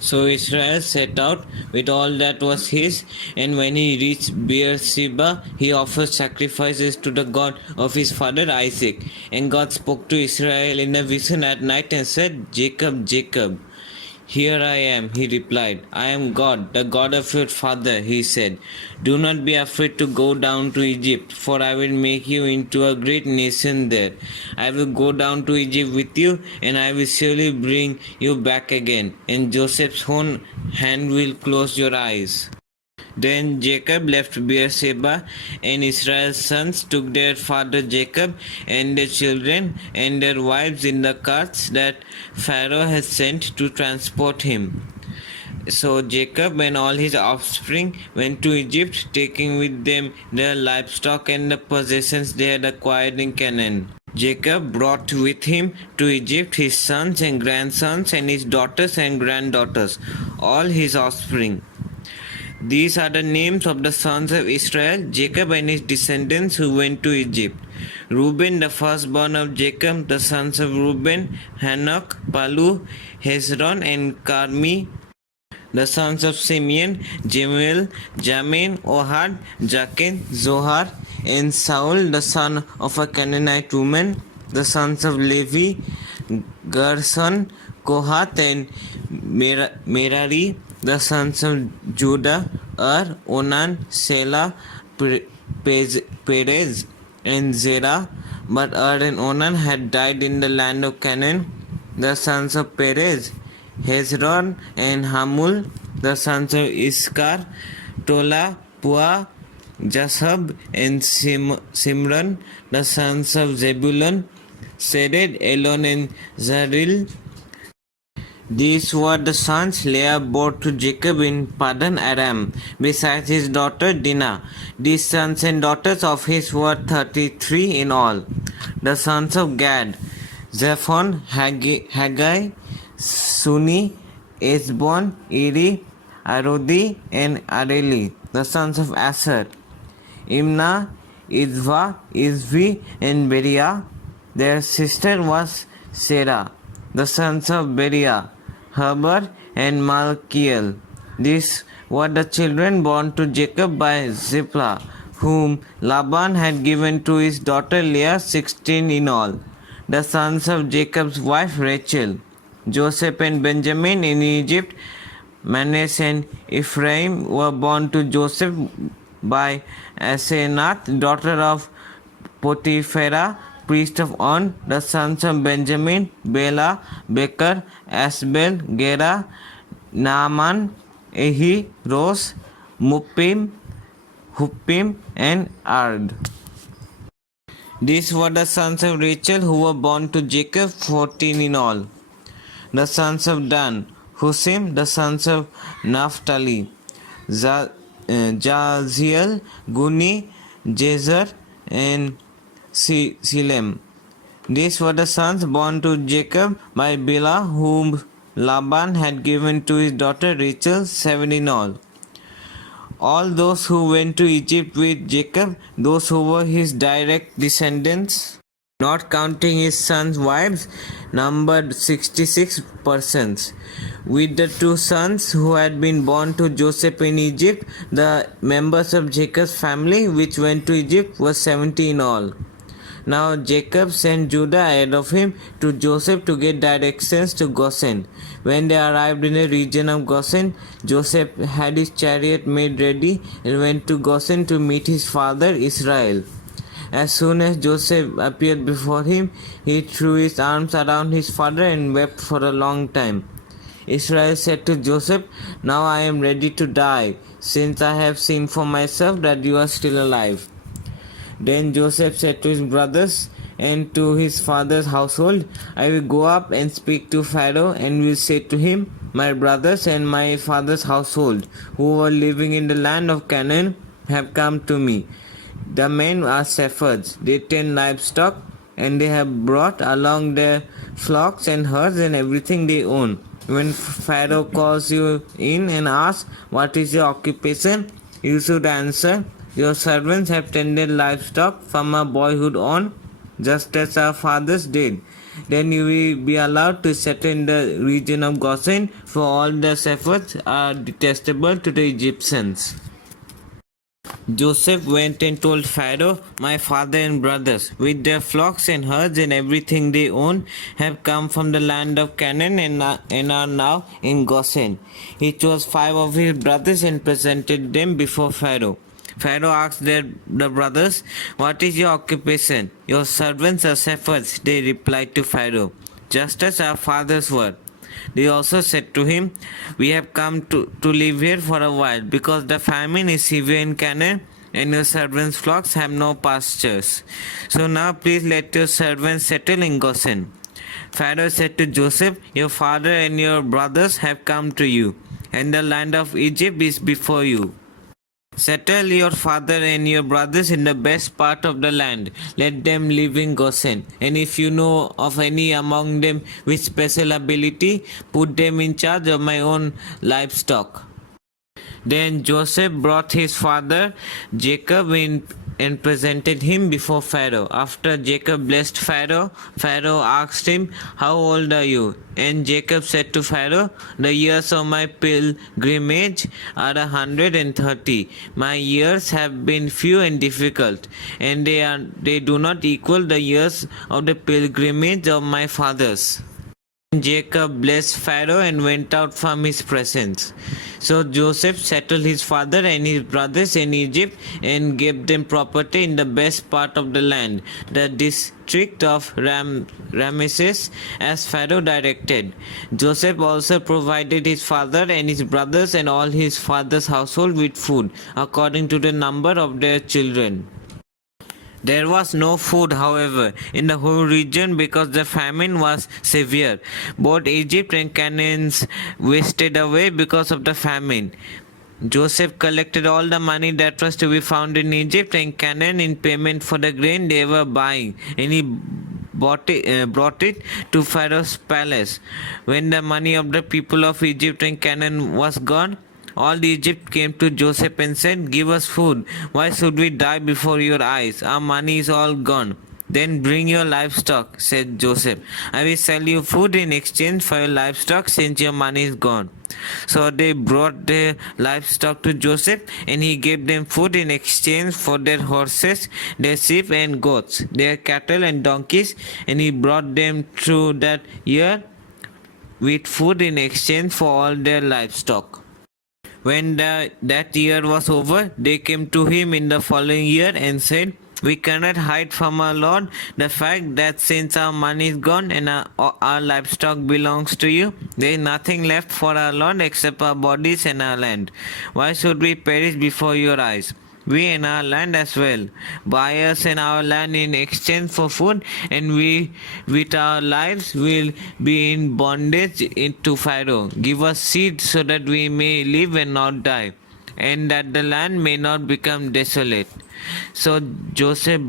So Israel set out with all that was his, and when he reached Beersheba, he offered sacrifices to the God of his father Isaac. And God spoke to Israel in a vision at night and said, Jacob, Jacob. Here I am, he replied. I am God, the God of your father, he said. Do not be afraid to go down to Egypt, for I will make you into a great nation there. I will go down to Egypt with you, and I will surely bring you back again, and Joseph's own hand will close your eyes. Then Jacob left Beersheba, and Israel's sons took their father Jacob and their children and their wives in the carts that Pharaoh had sent to transport him. So Jacob and all his offspring went to Egypt, taking with them their livestock and the possessions they had acquired in Canaan. Jacob brought with him to Egypt his sons and grandsons and his daughters and granddaughters, all his offspring. These are the names of the sons of Israel, Jacob and his descendants who went to Egypt. Reuben, the firstborn of Jacob, the sons of Reuben, Hanok, Palu, Hezron, and Carmi. The sons of Simeon, Jemuel, Jamin, Ohad, Jachin, Zohar, and Saul, the son of a Canaanite woman. The sons of Levi, Gerson, Kohath, and Merari. The sons of Judah, Onan, Selah, Perez, and Zerah. But and Onan had died in the land of Canaan. The sons of Perez, Hezron and Hamul. The sons of Iskar, Tola, Pua, Jashab, and Simran. The sons of Zebulun, Sered, Elon, and Zaril. These were the sons Leah bore to Jacob in Padan Aram, besides his daughter Dinah. These sons and daughters of his were 33 in all. The sons of Gad, Zephon, Haggai, Suni, Esbon, Eri, Arodi, and Areli. The sons of Asher, Imnah, Izva, Izvi, and Beriah. Their sister was Sarah. The sons of Beriah, Heber, and Malkiel. These were the children born to Jacob by Zilpah, whom Laban had given to his daughter Leah, 16 in all. The sons of Jacob's wife Rachel, Joseph and Benjamin in Egypt. Manasseh and Ephraim were born to Joseph by Asenath, daughter of Potiphera, priest of On. The sons of Benjamin, Bela, Becher, Asbel, Gera, Naaman, Ehi, Ros, Muppim, Huppim, and Ard. These were the sons of Rachel who were born to Jacob, 14 in all. The sons of Dan, Husim. The sons of Naphtali, Jaziel, Guni, Jezer, and Silem. These were the sons born to Jacob by Bilhah, whom Laban had given to his daughter Rachel, 7 in all. All those who went to Egypt with Jacob, those who were his direct descendants, not counting his sons' wives, numbered 66 persons. With the two sons who had been born to Joseph in Egypt, the members of Jacob's family which went to Egypt were 70 in all. Now Jacob sent Judah ahead of him to Joseph to get directions to Goshen. When they arrived in the region of Goshen, Joseph had his chariot made ready and went to Goshen to meet his father Israel. As soon as Joseph appeared before him, he threw his arms around his father and wept for a long time. Israel said to Joseph, "Now I am ready to die, since I have seen for myself that you are still alive." Then Joseph said to his brothers and to his father's household, "I will go up and speak to Pharaoh and will say to him, my brothers and my father's household, who were living in the land of Canaan, have come to me. The men are shepherds, they tend livestock, and they have brought along their flocks and herds and everything they own. When Pharaoh calls you in and asks, 'What is your occupation?' you should answer, 'Your servants have tended livestock from our boyhood on, just as our fathers did. Then you will be allowed to settle in the region of Goshen, for all their efforts are detestable to the Egyptians. Joseph went and told Pharaoh, my father and brothers, with their flocks and herds and everything they own, have come from the land of Canaan and are now in Goshen. He chose 5 of his brothers and presented them before Pharaoh. Pharaoh asked the brothers, what is your occupation? Your servants are shepherds, they replied to Pharaoh, just as our fathers were. They also said to him, we have come to live here for a while, because the famine is severe in Canaan, and your servants' flocks have no pastures. So now please let your servants settle in Goshen. Pharaoh said to Joseph, your father and your brothers have come to you, and the land of Egypt is before you. Settle your father and your brothers in the best part of the land. Let them live in Goshen. And if you know of any among them with special ability, put them in charge of my own livestock. Then Joseph brought his father Jacob in and presented him before Pharaoh. After Jacob blessed Pharaoh, Pharaoh asked him, how old are you? And Jacob said to Pharaoh, the years of my pilgrimage are 130. My years have been few and difficult, and they do not equal the years of the pilgrimage of my fathers. Jacob blessed Pharaoh and went out from his presence. So Joseph settled his father and his brothers in Egypt and gave them property in the best part of the land, the district of Ramesses, as Pharaoh directed. Joseph also provided his father and his brothers and all his father's household with food, according to the number of their children. There was no food, however, in the whole region because the famine was severe. Both Egypt and Canaan wasted away because of the famine. Joseph collected all the money that was to be found in Egypt and Canaan in payment for the grain they were buying, and he brought it to Pharaoh's palace. When the money of the people of Egypt and Canaan was gone, all Egypt came to Joseph and said, give us food. Why should we die before your eyes? Our money is all gone. Then bring your livestock, said Joseph. I will sell you food in exchange for your livestock, since your money is gone. So they brought their livestock to Joseph, and he gave them food in exchange for their horses, their sheep and goats, their cattle and donkeys, and he brought them through that year with food in exchange for all their livestock. When that year was over, they came to him in the following year and said, we cannot hide from our Lord the fact that since our money is gone and our livestock belongs to you, there is nothing left for our Lord except our bodies and our land. Why should we perish before your eyes? We and our land as well. Buy us and our land in exchange for food, and we with our lives will be in bondage to Pharaoh. Give us seed so that we may live and not die, and that the land may not become desolate. So Joseph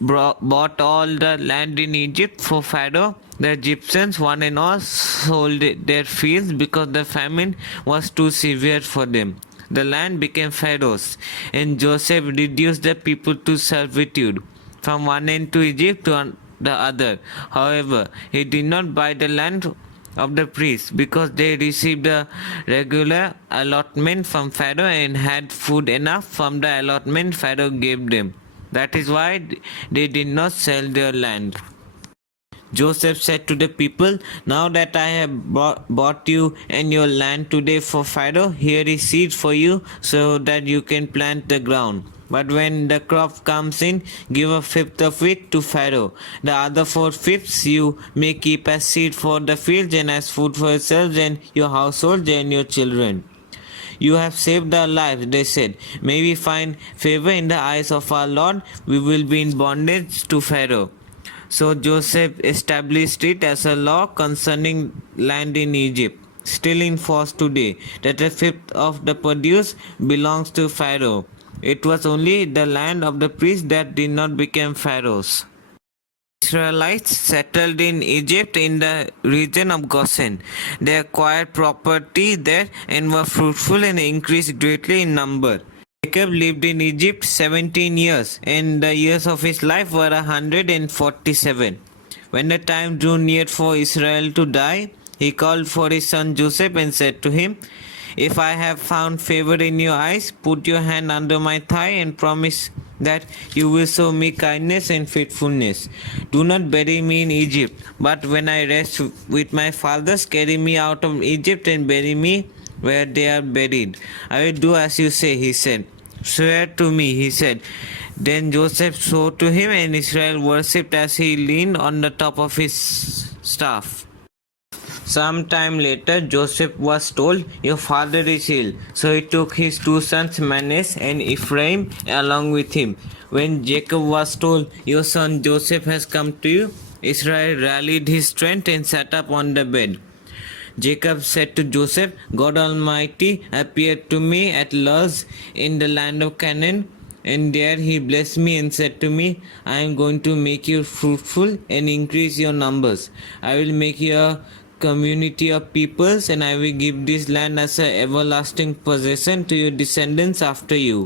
bought all the land in Egypt for Pharaoh. The Egyptians, one and all, sold their fields because the famine was too severe for them. The land became Pharaoh's, and Joseph reduced the people to servitude, from one end to Egypt to the other. However, he did not buy the land of the priests, because they received a regular allotment from Pharaoh and had food enough from the allotment Pharaoh gave them. That is why they did not sell their land. Joseph said to the people, now that I have bought you and your land today for Pharaoh, here is seed for you so that you can plant the ground. But when the crop comes in, give a fifth of it to Pharaoh. The other 4/5 you may keep as seed for the fields and as food for yourselves and your households and your children. You have saved our lives, they said. May we find favor in the eyes of our Lord. We will be in bondage to Pharaoh. So Joseph established it as a law concerning land in Egypt, still in force today, that a fifth of the produce belongs to Pharaoh. It was only the land of the priests that did not become Pharaoh's. Israelites settled in Egypt in the region of Goshen. They acquired property there and were fruitful and increased greatly in number. Jacob lived in Egypt 17 years, and the years of his life were 147. When the time drew near for Israel to die, he called for his son Joseph and said to him, "If I have found favor in your eyes, put your hand under my thigh and promise that you will show me kindness and faithfulness. Do not bury me in Egypt, but when I rest with my fathers, carry me out of Egypt and bury me where they are buried. I will do as you say," he said. "Swear to me," he said. Then Joseph swore to him, and Israel worshipped as he leaned on the top of his staff. Some time later, Joseph was told, "Your father is ill." So he took his two sons, Manasseh and Ephraim, along with him. When Jacob was told, "Your son Joseph has come to you," Israel rallied his strength and sat up on the bed. Jacob said to Joseph, "God Almighty appeared to me at Luz in the land of Canaan, and there he blessed me and said to me, 'I am going to make you fruitful and increase your numbers. I will make you a community of peoples, and I will give this land as an everlasting possession to your descendants after you.'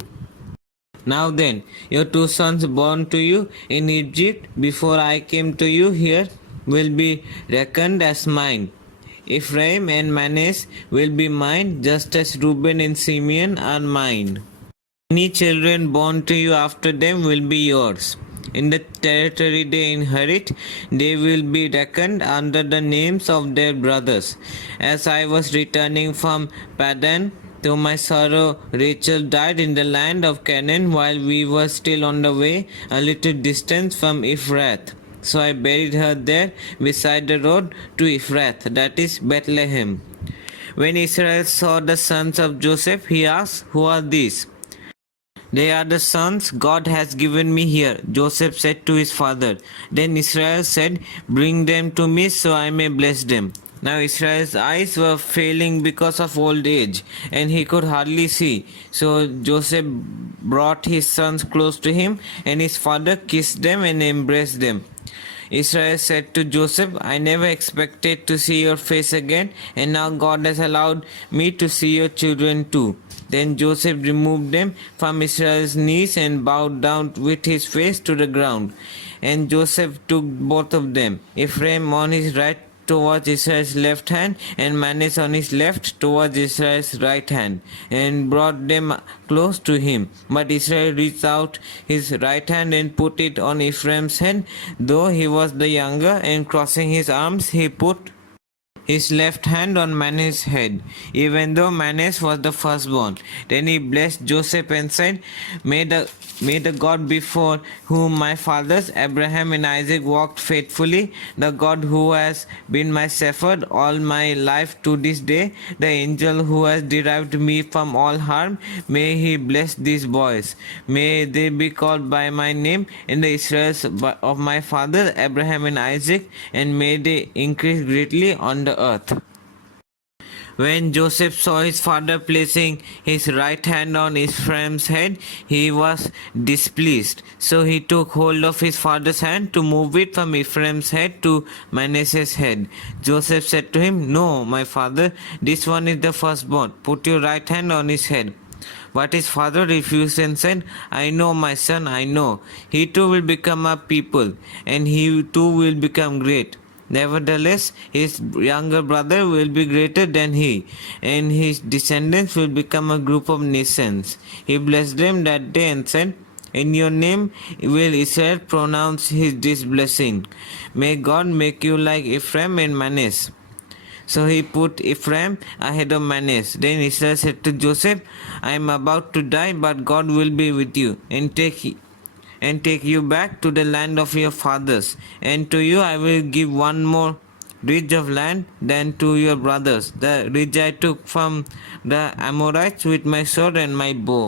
Now then, your two sons born to you in Egypt before I came to you here will be reckoned as mine. Ephraim and Manasseh will be mine, just as Reuben and Simeon are mine. Any children born to you after them will be yours. In the territory they inherit, they will be reckoned under the names of their brothers. As I was returning from Padan, to my sorrow, Rachel died in the land of Canaan while we were still on the way, a little distance from Ephrath. So I buried her there beside the road to Ephrath, that is Bethlehem." When Israel saw the sons of Joseph, he asked, "Who are these?" "They are the sons God has given me here," Joseph said to his father. Then Israel said, "Bring them to me so I may bless them." Now Israel's eyes were failing because of old age, and he could hardly see. So Joseph brought his sons close to him, and his father kissed them and embraced them. Israel said to Joseph, "I never expected to see your face again, and now God has allowed me to see your children too." Then Joseph removed them from Israel's knees and bowed down with his face to the ground. And Joseph took both of them, Ephraim on his right towards Israel's left hand, and Manasseh on his left towards Israel's right hand, and brought them close to him. But Israel reached out his right hand and put it on Ephraim's head, though he was the younger, and crossing his arms, he put his left hand on Manasseh's head, even though Manasseh was the firstborn. Then he blessed Joseph and said, May the God before whom my fathers Abraham and Isaac walked faithfully, the God who has been my shepherd all my life to this day, the angel who has derived me from all harm, may he bless these boys. May they be called by my name in the Israels of my fathers Abraham and Isaac, and may they increase greatly on the earth." When Joseph saw his father placing his right hand on Ephraim's head, he was displeased. So he took hold of his father's hand to move it from Ephraim's head to Manasseh's head. Joseph said to him, "No, my father, this one is the firstborn. Put your right hand on his head." But his father refused and said, "I know, my son, I know. He too will become a people, and he too will become great. Nevertheless, his younger brother will be greater than he, and his descendants will become a group of nations." He blessed them that day and said, "In your name will Israel pronounce this blessing. May God make you like Ephraim and Manasseh." So he put Ephraim ahead of Manasseh. Then Israel said to Joseph, "I am about to die, but God will be with you and take you back to the land of your fathers. And to you I will give one more ridge of land than to your brothers, the ridge I took from the Amorites with my sword and my bow."